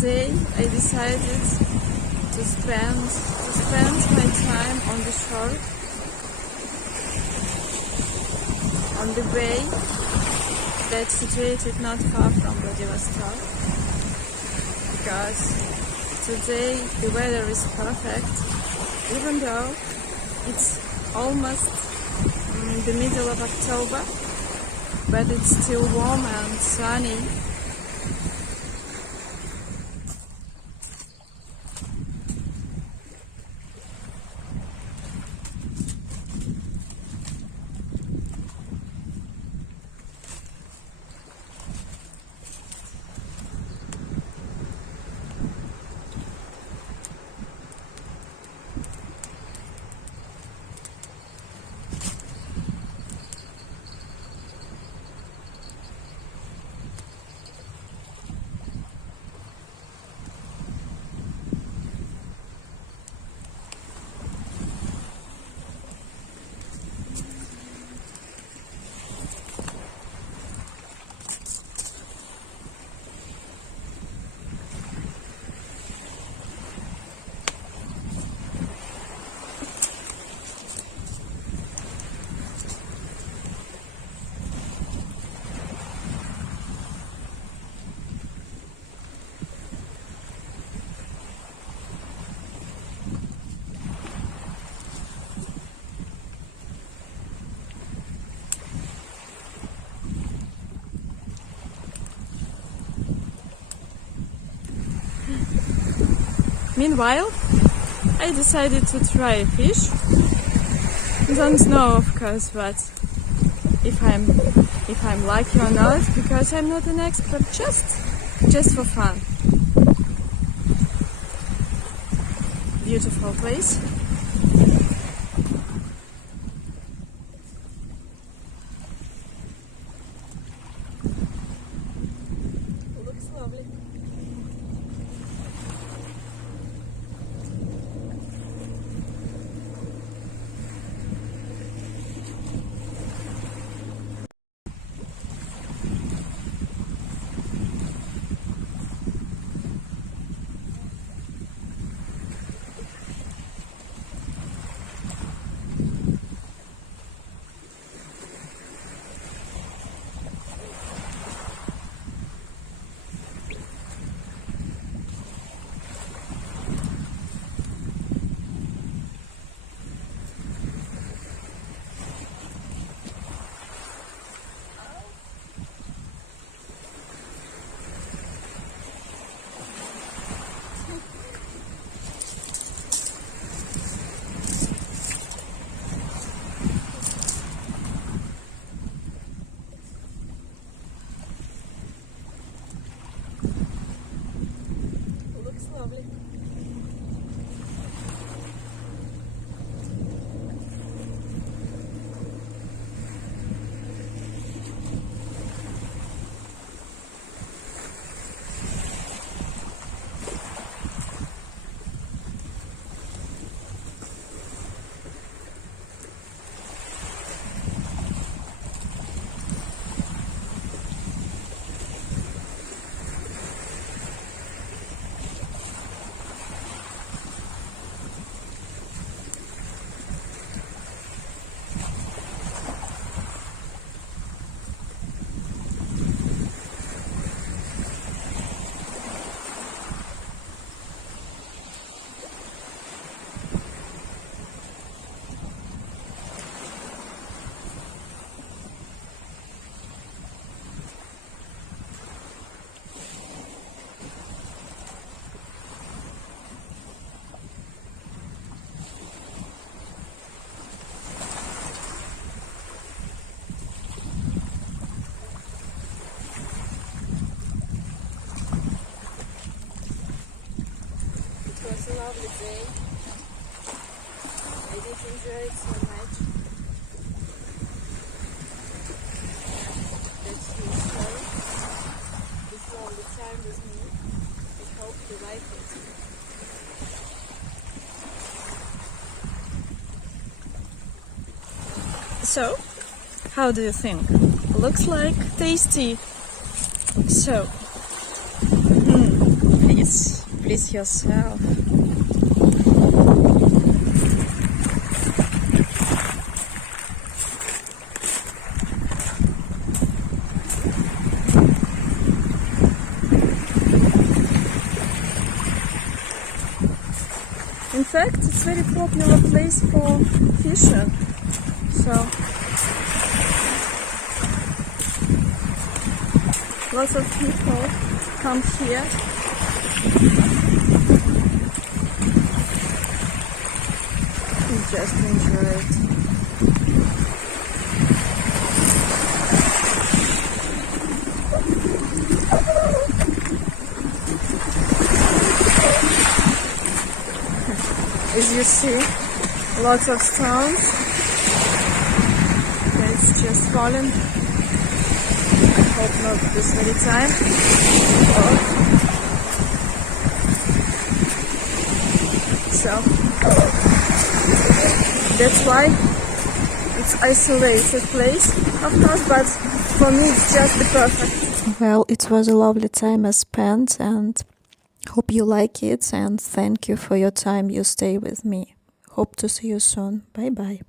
today I decided to spend my time on the shore, on the bay that's situated not far from Vladivostok, because today the weather is perfect, even though it's almost the middle of October, but it's still warm and sunny. Meanwhile, I decided to try a fish. Don't know, of course, but if I'm lucky or not, because I'm not an expert, just for fun. Beautiful place. Looks lovely. Lovely. It was a lovely day. I did enjoy it so much. That's his story. This lovely time with me. I hope you like it. So, how do you think? Looks like tasty. So, I please yourself. In fact, it's a very popular place for fishing. So lots of people come here. And just enjoy it. As you see, lots of stones. It's just falling. I hope not this very time. So that's why it's isolated place, of course, but for me it's just the perfect. Well, it was a lovely time I spent, and hope you like it, and thank you for your time you stay with me. Hope to see you soon. Bye bye.